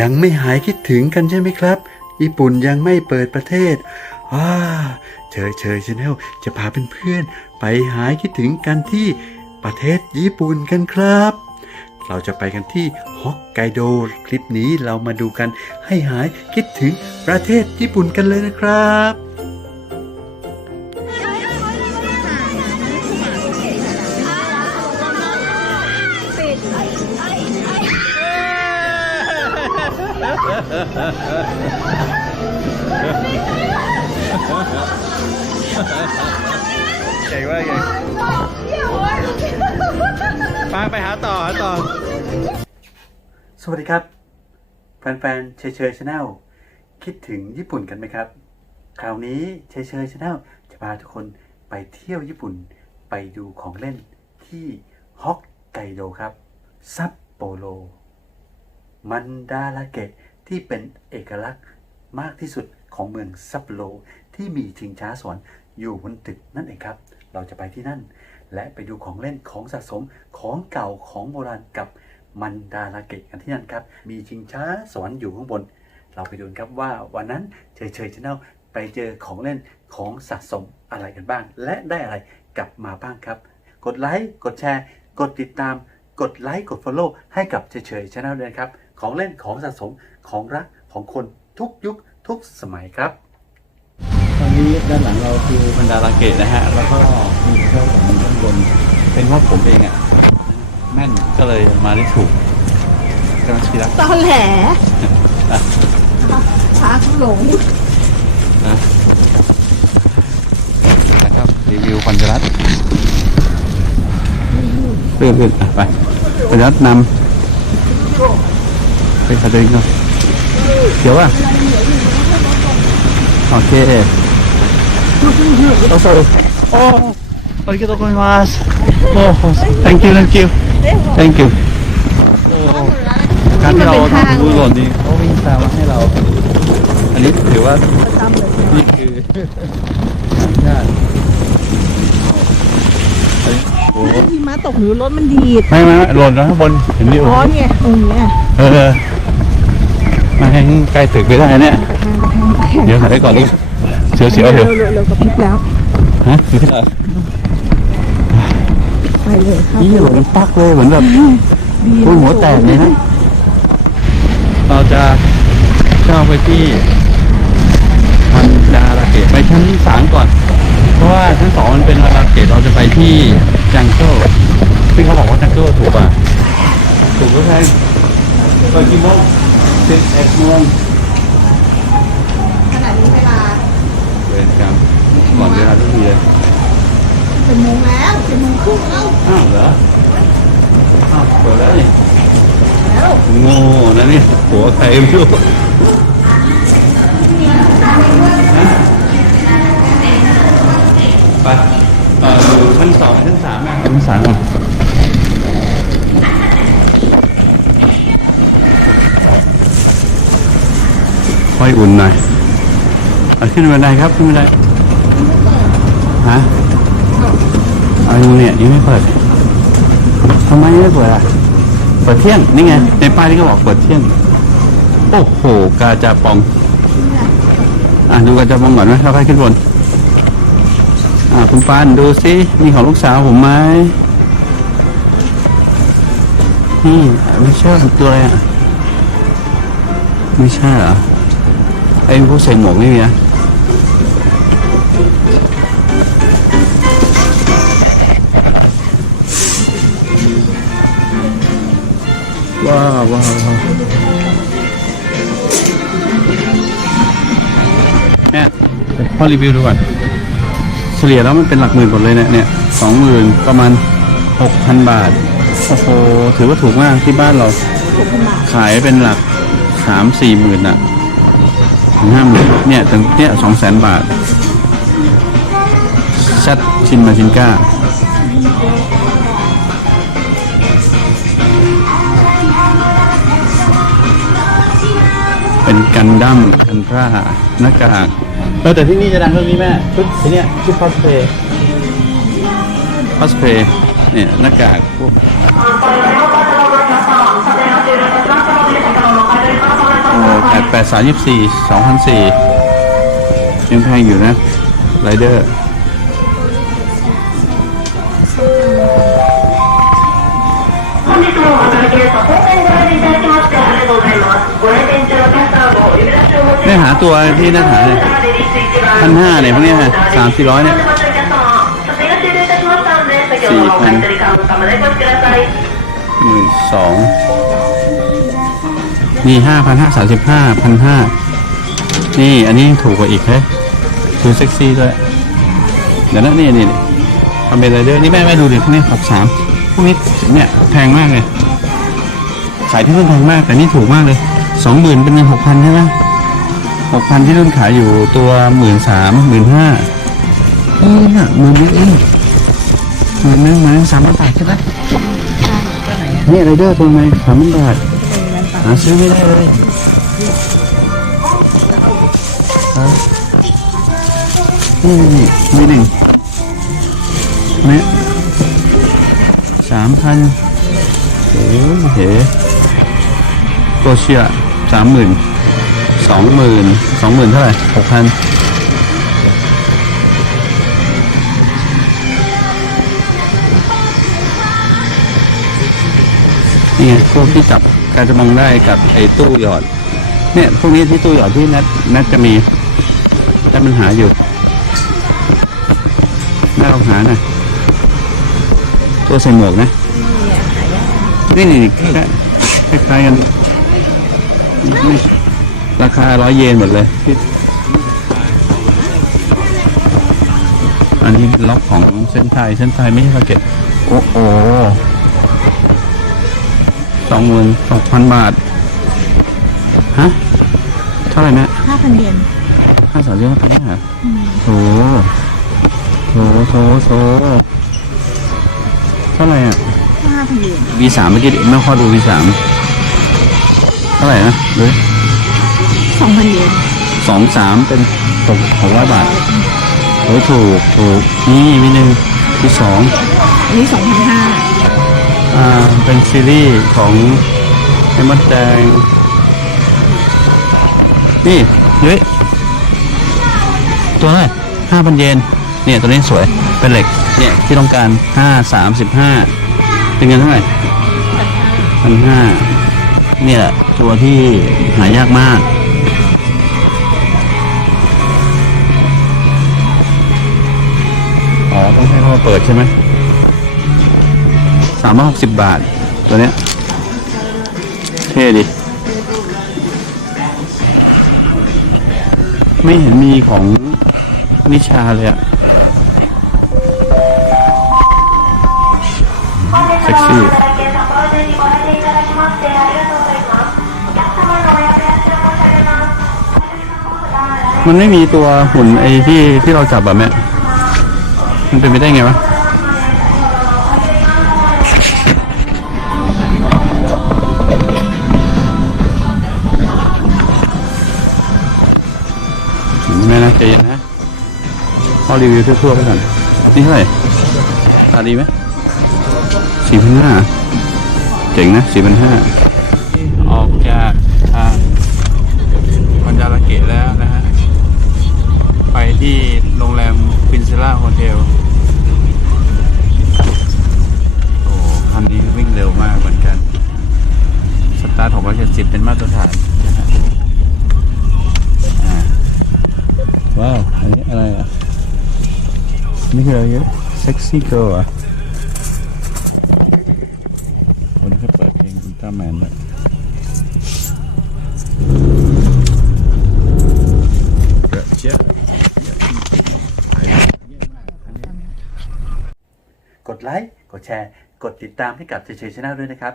ยังไม่หายคิดถึงกันใช่ไหมครับ ญี่ปุ่นยังไม่เปิดประเทศอ่าเชยเชยชาแนลจะพาเพื่อนๆไปหายคิดถึงกันที่ประเทศญี่ปุ่นกันครับ เราจะไปกันที่ฮอกไกโดคลิปนี้เรามาดูกันให้หายคิดถึงประเทศญี่ปุ่นกันเลยนะครับ ใหญ่ว่าไงปาไปหาต่อหาต่อ สวัสดีครับ แฟนๆเชยเชยชาแนลคิดถึงญี่ปุ่นกันไหมครับ คราวนี้เชยเชยชาแนลจะพาทุกคนไปเที่ยวญี่ปุ่นไปดูของเล่นที่ฮอกไกโดครับ ซัปโปโรมันดาราเกะ ที่เป็นเอกลักษณ์มากที่สุดของเมืองซัปโปโรที่มีชิงช้าสวรรค์อยู่บนตึกนั่นเองครับ เราจะไปที่นั่น และไปดูของเล่นของสะสมของเก่าของโบราณกับมันดาราเกะกันที่นั่นครับ มีชิงช้าสวรรค์อยู่ข้างบน เราไปดูครับว่าวันนั้นเฉยเฉยชาแนลไปเจอของเล่นของสะสมอะไรกันบ้าง และได้อะไรกลับมาบ้างครับ กดไลค์กดแชร์ กดติดตาม กดไลค์กด Follow ให้กับเฉยเฉยชาแนลด้วยครับ ของเล่นของสะสมของรักของคนทุกยุคทุกสมัยครับ ตอนนี้ด้านหลังเราคือบรรดาราเกตนะฮะ แล้วก็มีเจ้าของด้านบน เป็นว่าผมเองอะ แม่นก็เลยมาได้ถูกกำลังชีรักตอนแหลพักหลงนะนะครับ รีวิวปัญจรัตน์เลื่อนขึ้นอะไปปัญจรัตน์นำ ไปขัดเดินก่อนเดี๋ยวอ่ะโอเคโอ้โหโอ้ありがとうございますโอ้ thank you thank you thank you โอ้การที่เราทำมือหล่นนี่เขาวิ่งตามมาให้เรา อันนี้ถือว่า ประจำเลย นี่คือญาติเฮ้ยโอ้โห หิมะตกหรือรถมันดีด ไม่ไม่ไม่หล่นแล้วข้างบน เห็นดิโอ้ อ๋อ โห เนี่ยตรงเนี้ย เออมา ให้ใกล้ตึกไม่ได้เนี่ย เดี๋ยวถ่ายไว้ก่อนดิเสียวเสียวๆเถเร็อะวเร็วเร็วกับพริบแล้วฮะคืออะไรไปเลยครับนี่หล่นปักเลยเหมือนแบบโอ้ยหัวแตกเลยนะ เราจะเข้าไปที่มันดาราเกตไปชั้นที่สามก่อน เพราะว่าชั้นสองมันเป็นดาราเกตเราจะไปที่จังเกิลซึ่งเขาบอกว่าจังเกิลถูกอะถูกก็ใช่เปิดกี่โมง สิบเอ็ดโมงขนาดนี้เวลาเวรกรรมก่อนเวลาทุกทีเลยเจ็ดโมงแล้วเจ็ดโมงครึ่งแล้วอ้าวเหรออ้าวเปิดแล้วนี่แล้วโง่นะนี่หัวใครไม่รู้ไปเอ่ออยู่ชั้นสองชั้นสามอะชั้นสาม ค่อยอุ่นหน่อยเอาขึ้นบันได้ครับขึ้นบันได้ฮะเอายังเนี่ยยังไม่เปิดทำไมยังไม่เปิดอะเปิดเที่ยงนี่ไงในป้ายที่เขาบอกเปิดเที่ยงโอ้โหกาจาปองอะดูกาจาปองก่อนไหมเราค่อยขึ้นบนอะคุณปานดูสิมีของลูกสาวผมไหมนี่ไม่ใช่ตัวอะไรอะไม่ใช่เหรอ ไอ้พวกใส่หมวกนี่มีนะว้าวว้าวว้าวแม่เดี๋ยวพ่อรีวิวดูก่อนเฉลี่ยแล้วมันเป็นหลักหมื่นหมดเลยเนี่ยเนี่ยสองหมื่นประมาณหกพันบาท โอ้โห ถือว่าถูกมากที่บ้านเราถูกขนาดขายเป็นหลักสามสี่หมื่นอะ ถึงห้าหมื่นเนี่ยถึงเนี่ยสองแสนบาท ชัดชินมาชินก้า เป็นกันดั้มกันพร่าหน้ากากเออแต่ที่นี่จะดังเรื่องนี้แม่ชุดที่เนี่ยชุดคอสเพย์คอสเพย์เนี่ยหน้ากากพวก แปดแปดสามยี่สี่สองพันสี่ยังแพงอยู่นะไรเดอร์ไม่หาตัวที่น่าหาเลยพันห้าเนี่ยพวกนี้ฮะสามสี่ร้อยเนี่ยสี่พันหมื่นสอง นี่ห้าพันห้าสามสิบห้าพันห้านี่อันนี้ยังถูกกว่าอีกเฮ้ยดูเซ็กซี่ด้วยเดี๋ยวนะนี่นี่นี่ทำเป็นไรเดอร์นี่แม่แม่ดูดิพวกนี้หกสามพวกนี้เนี่ยแพงมากเลยขายที่นู่นแพงมากแต่นี่ถูกมากเลยสองหมื่นเป็นเงินหกพันใช่ไหมหกพันที่นู่นขายอยู่ตัวหมื่นสามหมื่นห้าเออเนี่ยหมื่นนึงเองหมื่นนึงหมื่นนึงสามพันบาทใช่ไหมนี่ไรเดอร์ตัวไหนสามพันบาท หาซื้อไม่ได้เลยฮะนี่นี่มีหนึ่งเนี่ยสามพันเฮ้เฮ้โกเชียสามหมื่นสองหมื่นสองหมื่นเท่าไหร่หกพันนี่ไงพวกที่จับ การจะมองได้กับไอ้ตู้หยอด เนี่ยพวกนี้ที่ตู้หยอดที่นัดนัดจะมีนัดมันหาอยู่น่าลองหาหน่อยตัวใส่หมวกนะนี่นี่คล้ายๆกันราคาร้อยเยนหมดเลยที่อันนี้เป็นล็อกของเส้นไทยเส้นไทยไม่ใช่สเก็ตโอ้โห สองหมื่นสองพันบาท ฮะ เท่าไหร่นะห้าพันเยนห้าสามสิบห้าพันห้าโถโถโถโถเท่าไหร่อะห้าพันเยน V สามเมื่อกี้ไม่ค่อยดู V สามเท่าไหร่นะดูสองพันเยนสองสามเป็นหกหกร้อยบาทโอ้ยถูกถูกนี่มีหนึ่งที่สองอันนี้สองพันห้าอ่า เป็นซีรีส์ของไอ้มดแดง นี่เฮ้ยตัวเท่าไหร่ห้าพันเยนเนี่ยตัวนี้สวยเป็นเหล็ก เนี่ยที่ต้องการห้าสามสิบห้าเป็นเงินเท่าไหร่พันห้าเนี่ยแหละตัวที่หายากมาก อ๋อ ต้องให้เขามาเปิดใช่ไหม สามร้อยหกสิบบาท ตัวเนี้ยเท่ดิไม่เห็นมีของนิชาเลยอะเซ็กซี่มันไม่มีตัวหุ่นไอ้ที่ที่เราจับแบบแม่มันเป็นไปได้ไงวะ ใจเย็นนะพอรีวิวทั่วๆไปก่อนนี่เท่าไหร่ตาดีไหมสี่พันห้าเจ๋งนะสี่พันห้าออกจากทางมันจาระเกะแล้วนะฮะ ไปที่โรงแรมพินเซล่าโฮเทลโอ้โหคันนี้วิ่งเร็วมากเหมือนกัน สตาร์ทของเราจะจิตเป็นมาตรฐานนะฮะ ซ็กซี่เกิร์ลอะวันนี้เขาเปิดเพลงอุลตร้าแมนเลยเยอะเชียกดไลค์ กดแชร์ กดติดตามให้กับเฉยๆชาแนลด้วยนะครับ